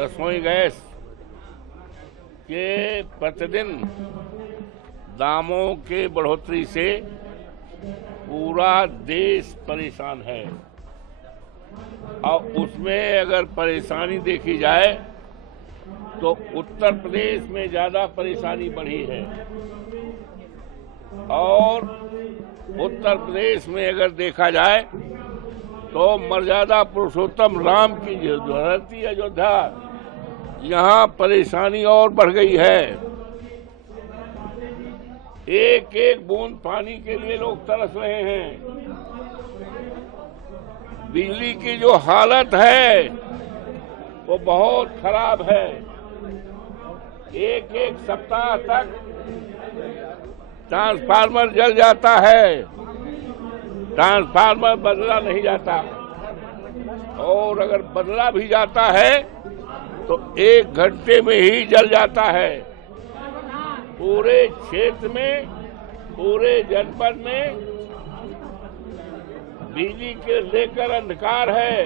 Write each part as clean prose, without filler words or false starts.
रसोई गैस के प्रतिदिन दामों के बढ़ोतरी से पूरा देश परेशान है। और उसमें अगर परेशानी देखी जाए तो उत्तर प्रदेश में ज़्यादा परेशानी बढ़ी है। और उत्तर प्रदेश में अगर देखा जाए तो मर्यादा पुरुषोत्तम राम की जो धरती अयोध्या, यहाँ परेशानी और बढ़ गई है। एक एक बूंद पानी के लिए लोग तरस रहे हैं। बिजली की जो हालत है वो बहुत खराब है। एक एक सप्ताह तक ट्रांसफार्मर जल जाता है, ट्रांसफार्मर बदला नहीं जाता, और अगर बदला भी जाता है तो 1 घंटे में ही जल जाता है। पूरे क्षेत्र में, पूरे जनपद में बिजली के लेकर अंधकार है।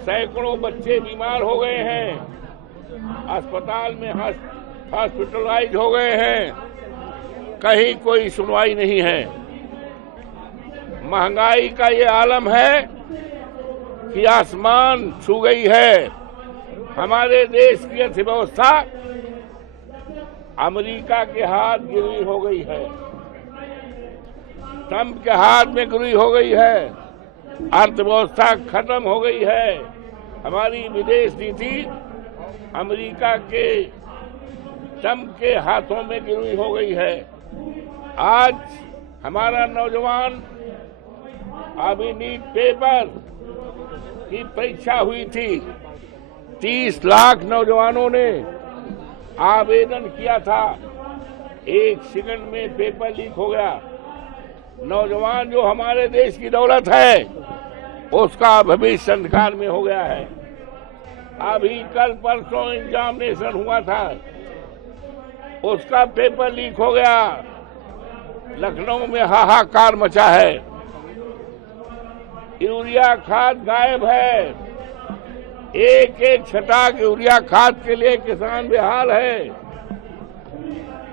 सैकड़ों बच्चे बीमार हो गए हैं, अस्पताल में हॉस्पिटलाइज हो गए हैं, कहीं कोई सुनवाई नहीं है। महंगाई का ये आलम है कि आसमान छू गई है। हमारे देश की अर्थव्यवस्था अमेरिका के हाथ गिरवी हो गई है, ट्रंप के हाथ में गिरवी हो गई है। अर्थव्यवस्था खत्म हो गई है। हमारी विदेश नीति अमेरिका के ट्रंप के हाथों में गिरवी हो गई है। आज हमारा नौजवान, अभी नीट पेपर की परीक्षा हुई थी, 30 लाख नौजवानों ने आवेदन किया था। 1 सेकंड में पेपर लीक हो गया। नौजवान जो हमारे देश की दौलत है, उसका भविष्य अंधकार में हो गया है। अभी कल परसों एग्जामिनेशन हुआ था, उसका पेपर लीक हो गया। लखनऊ में हाहाकार मचा है। यूरिया खाद गायब है। एक एक छटाक यूरिया खाद के लिए किसान बेहाल है।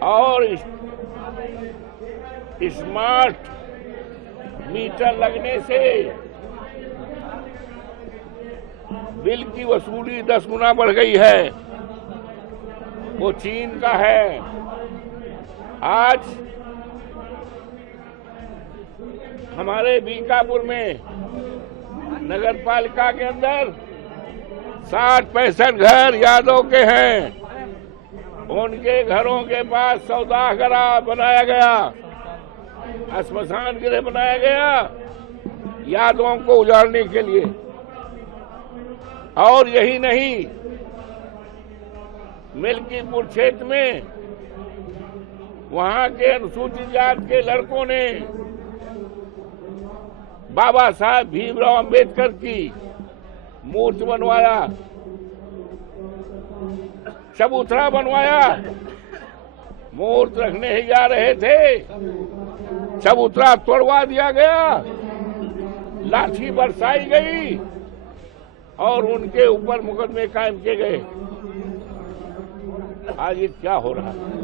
और स्मार्ट मीटर लगने से बिल की वसूली 10 गुना बढ़ गई है। वो चीन का है। आज हमारे बीकापुर में नगर पालिका के अंदर 60-65 घर यादव के हैं। उनके घरों के पास सौदागरा बनाया गया, श्मशान गृह बनाया गया यादवों को उजाड़ने के लिए। और यही नहीं, मिल्कीपुर क्षेत्र में वहां के अनुसूचित जाति के लड़कों ने बाबा साहब भीमराव अंबेडकर की मूर्ति बनवाया, चबूतरा बनवाया। मूर्ति रखने ही जा रहे थे, चबूतरा तोड़वा दिया गया, लाठी बरसाई गई और उनके ऊपर मुकदमे कायम किए गए। आज ये क्या हो रहा है?